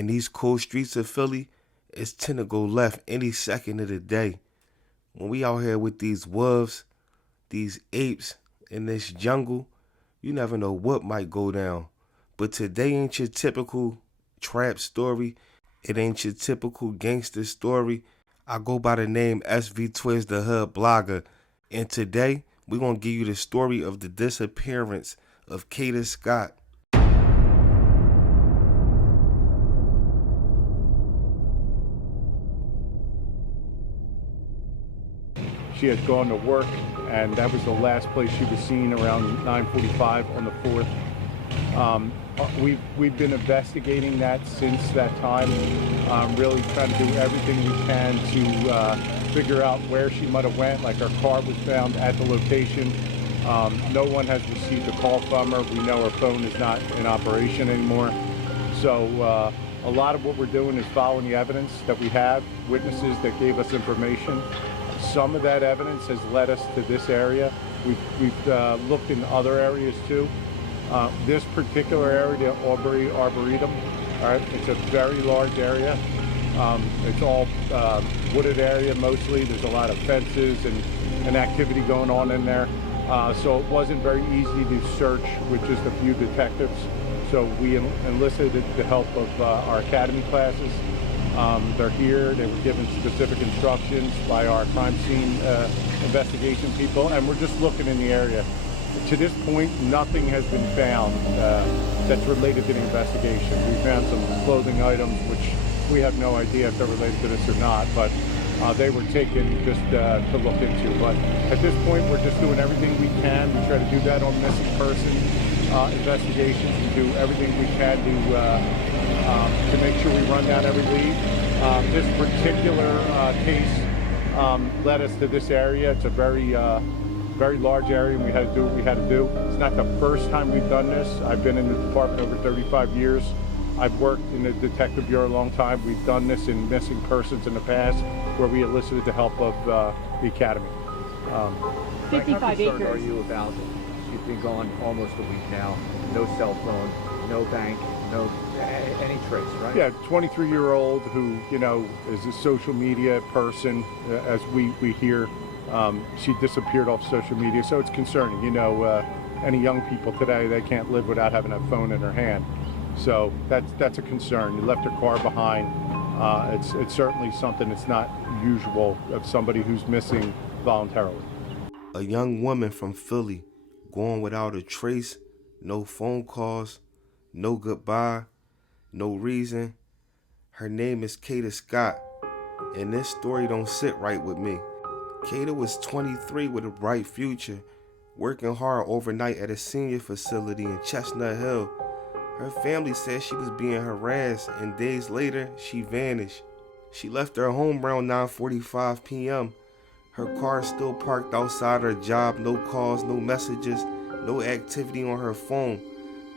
In these cold streets of Philly, it's 10 to go left any second of the day. When we out here with these wolves, these apes, in this jungle, you never know what might go down. But today ain't your typical trap story. It ain't your typical gangster story. I go by the name SV Twiz, the Hood Blogger. And today, we're going to give you the story of the disappearance of Kada Scott. She had gone to work, and that was the last place she was seen, around 9:45 on the 4th. We've been investigating that since that time, really trying to do everything we can to figure out where she might have went. Like, her car was found at the location. No one has received a call from her. We know her phone is not in operation anymore. So a lot of what we're doing is following the evidence that we have, witnesses that gave us information. Some of that evidence has led us to this area. We've looked in other areas too. This particular area, the Aubrey Arboretum, all right, it's a very large area. It's all wooded area mostly. There's a lot of fences and activity going on in there. So it wasn't very easy to search with just a few detectives. So we enlisted the help of our academy classes. They're here. They were given specific instructions by our crime scene investigation people, and we're just looking in the area. To this point, nothing has been found that's related to the investigation. We found some clothing items, which we have no idea if they're related to this or not, but they were taken just to look into. But at this point, we're just doing everything we can. We try to do that on missing person investigations. We do everything we can to make sure we run down every lead. This particular case led us to this area. It's a very large area, and we had to do what we had to do. It's not the first time we've done this. I've been in the department over 35 years. I've worked in the Detective Bureau a long time. We've done this in missing persons in the past, where we enlisted the help of the Academy. 55 acres. Are you about it? She's been gone almost a week now. No cell phone, no bank, no any trace, right? Yeah, 23-year-old who, you know, is a social media person, as we hear. She disappeared off social media, so it's concerning. You know, any young people today, they can't live without having a phone in their hand. So that's a concern. You left her car behind. It's certainly something that's not usual of somebody who's missing voluntarily. A young woman from Philly going without a trace, no phone calls, no goodbye, no reason. Her name is Kada Scott, and this story don't sit right with me. Kada was 23 with a bright future, working hard overnight at a senior facility in Chestnut Hill. Her family said she was being harassed, and days later, she vanished. She left her home around 9:45 p.m. Her car still parked outside her job, no calls, no messages, no activity on her phone,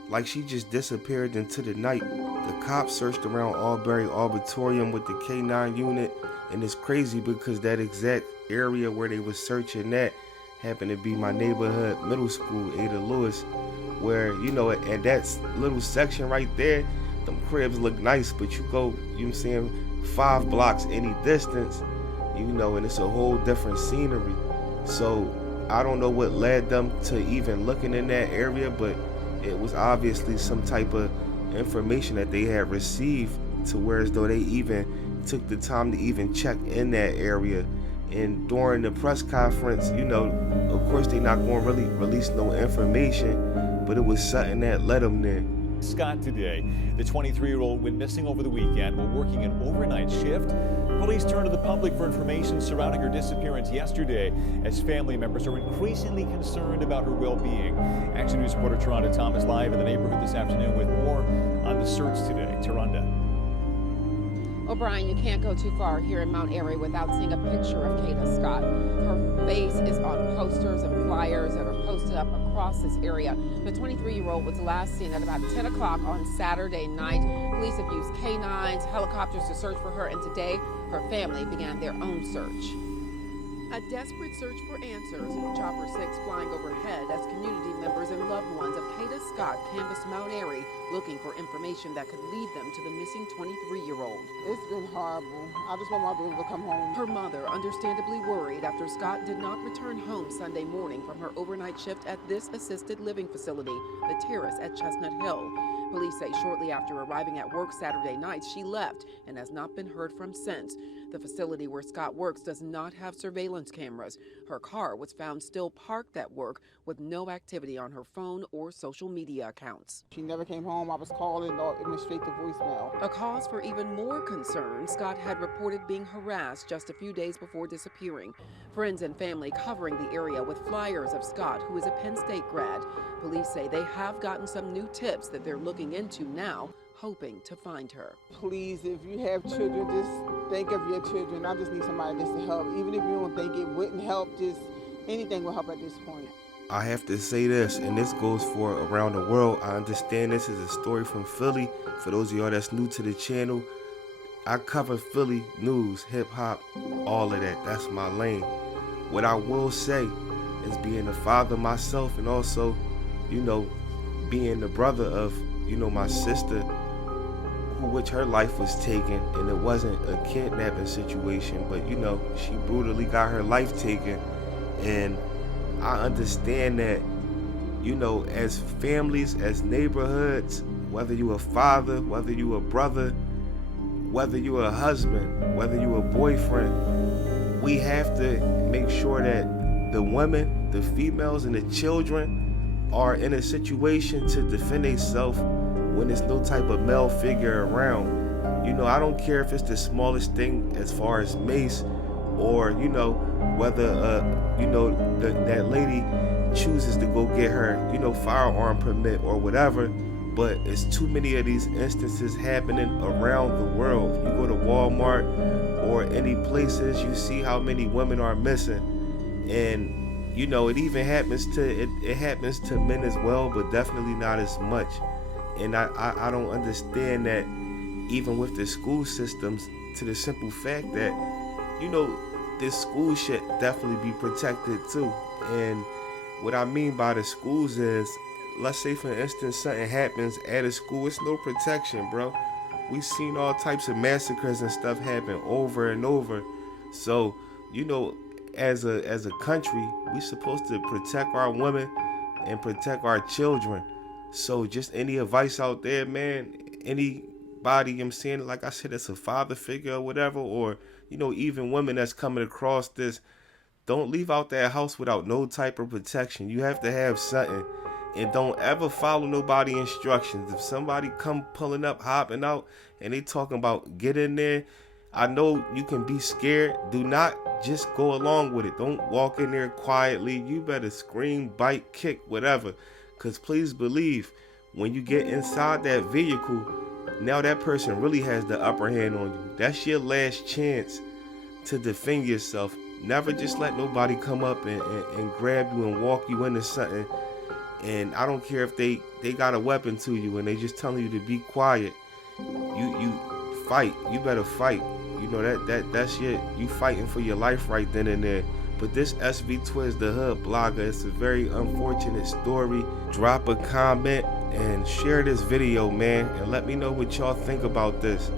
like she just disappeared into the night. The cops searched around Aubrey Arboretum with the K9 unit, and it's crazy because that exact area where they was searching at happened to be my neighborhood middle school, Ada Lewis, where, you know, at that little section right there, them cribs look nice, but you go, you know what I'm saying, 5 blocks any distance, you know, and it's a whole different scenery. So I don't know what led them to even looking in that area, but it was obviously some type of information that they had received, to where as though they even took the time to even check in that area. And during the press conference, you know, of course they're not going to really release no information, but it was something that led them there. Scott today. The 23-year-old went missing over the weekend while working an overnight shift. Police turned to the public for information surrounding her disappearance yesterday, as family members are increasingly concerned about her well-being. Action News reporter Taronda Thomas live in the neighborhood this afternoon with more on the search today. Taronda. O'Brien, you can't go too far here in Mount Airy without seeing a picture of Kada Scott. Her face is on posters and flyers that are posted up across this area. The 23-year-old was last seen at about 10 o'clock on Saturday night. Police have used canines, helicopters to search for her, and today her family began their own search. A desperate search for answers. Chopper 6 flying overhead as community members and loved ones of Kada Scott canvassed Mount Airy looking for information that could lead them to the missing 23-year-old. It's been horrible. I just want my baby to come home. Her mother understandably worried after Scott did not return home Sunday morning from her overnight shift at this assisted living facility, the Terrace at Chestnut Hill. Police say shortly after arriving at work Saturday night, she left and has not been heard from since. The facility where Scott works does not have surveillance cameras. Her car was found still parked at work with no activity on her phone or social media accounts. She never came home. I was calling, it went straight to voicemail. A cause for even more concern. Scott had reported being harassed just a few days before disappearing. Friends and family covering the area with flyers of Scott, who is a Penn State grad. Police say they have gotten some new tips that they're looking into now, hoping to find her. Please, if you have children, just think of your children. I just need somebody just to help. Even if you don't think it wouldn't help, just anything will help at this point. I have to say this, and this goes for around the world. I understand this is a story from Philly. For those of y'all that's new to the channel, I cover Philly news, hip hop, all of that. That's my lane. What I will say is, being a father myself, and also, being the brother of, my sister, which her life was taken, and it wasn't a kidnapping situation, but she brutally got her life taken. And I understand that, as families, as neighborhoods, whether you a father, whether you a brother, whether you a husband, whether you a boyfriend, we have to make sure that the women, the females, and the children are in a situation to defend themselves when there's no type of male figure around. I don't care if it's the smallest thing as far as mace, or whether that lady chooses to go get her firearm permit or whatever. But it's too many of these instances happening around the world. You go to Walmart or any places, you see how many women are missing. And it even happens to men as well, but definitely not as much. And I don't understand that, even with the school systems, to the simple fact that this school should definitely be protected too. And what I mean by the schools is, let's say for instance something happens at a school, it's no protection, bro. We've seen all types of massacres and stuff happen over and over. So as a country, we supposed to protect our women and protect our children. So just any advice out there, man, anybody, I'm saying, like I said, it's a father figure or whatever, or even women that's coming across this, don't leave out that house without no type of protection. You have to have something. And don't ever follow nobody instructions. If somebody come pulling up, hopping out, and they talking about get in there, I know you can be scared. Do not just go along with it. Don't walk in there quietly. You better scream, bite, kick, whatever. Because please believe, when you get inside that vehicle, now that person really has the upper hand on you. That's your last chance to defend yourself. Never just let nobody come up and grab you and walk you into something. And I don't care if they got a weapon to you and they just telling you to be quiet. You fight. You better fight. That's you fighting for your life right then and there. But this SV Twiz the Hood blogger, it's a very unfortunate story. Drop a comment and share this video, man, and let me know what y'all think about this.